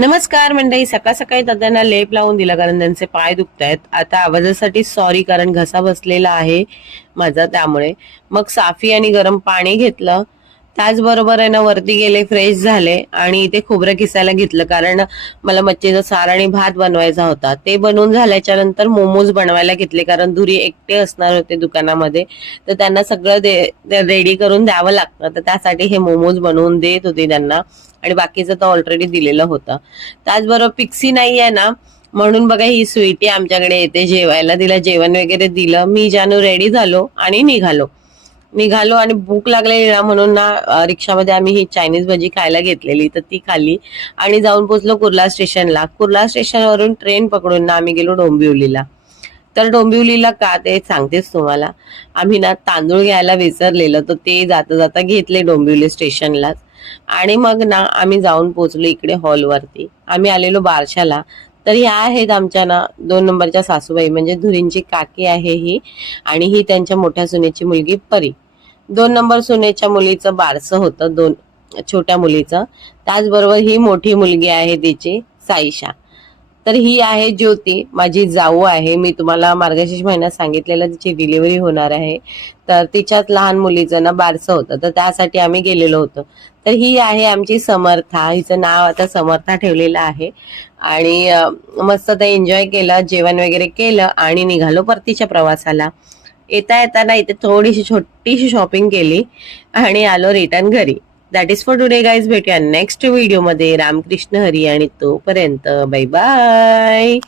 नमस्कार मंडळी सकाळ सकाळी दादांना लेप लावून दिला कारण त्यांचे पाय दुखत आहेत आता आवाजासाठी सॉरी कारण घसा बसलेला आहे माझा त्यामुळे. मग साफी आणि गरम पाणी घेतलं. त्याचबरोबर आहे ना वरती गेले फ्रेश झाले आणि इथे खोबरं किसायला घेतलं. कारण मला मच्छीचा सार आणि भात बनवायचा होता. ते बनवून झाल्याच्यानंतर मोमोज बनवायला घेतले. कारण धुरी एकटे असणार होते दुकानामध्ये. तर त्यांना सगळं रेडी करून द्यावं लागतं. तर त्यासाठी हे मोमोज बनवून देत होते त्यांना. आणि बाकीचं तर ऑलरेडी दिलेलं होतं. त्याचबरोबर पिक्सी नाही आहे ना म्हणून बघा ही स्वीटी आमच्याकडे येते जेवायला. तिला जेवण वगैरे दिलं. मी जानू रेडी झालो आणि निघालो. निघालो आणि भूक लागलेली ना म्हणून ना रिक्षामध्ये आम्ही ही चायनीज भजी खायला घेतलेली तर ती खाल्ली. आणि जाऊन पोचलो कुर्ला स्टेशनला. कुर्ला स्टेशनवरून ट्रेन पकडून ना आम्ही गेलो डोंबिवलीला. तर डोंबिवलीला का ते सांगतेच तुम्हाला. आम्ही ना तांदूळ घ्यायला विसरलेलं तर ते जाता जाता घेतले डोंबिवली स्टेशनलाच. आणि मग ना आम्ही जाऊन पोचलो इकडे हॉलवरती. आम्ही आलेलो बारशाला. तर ह्या आहेत आमच्या ना दोन नंबरच्या सासूबाई म्हणजे धुरींची काकी आहे ही आणि ही त्यांच्या मोठ्या सुनेची मुलगी परी. दोन नंबर सुनेच्या मुलीचं बारसं होतं दोन छोट्या मुलीचं. त्याचबरोबर ही मोठी मुलगी आहे तिची साईशा. तर ही आहे ज्योती माझी जाऊ आहे. मी तुम्हाला मार्गशीर्ष महिन्यात सांगितलेलं तिची डिलिव्हरी होणार आहे. तर तिच्यात लहान मुलीचं ना बारसं होतं तर त्यासाठी आम्ही गेलेलो होतो. तर ही आहे आमची समर्था. हिचं नाव आता समर्था ठेवलेलं आहे. आणि मस्त ते एन्जॉय केलं जेवण वगैरे केलं आणि निघालो परतीच्या प्रवासाला. येता येताना इथे थोडीशी छोटीशी शॉपिंग केली आणि आलो रिटर्न घरी. That is for today guys भेटूया नेक्स्ट व्हिडिओमध्ये रामकृष्ण हरी आणि तोपर्यंत बाय बाय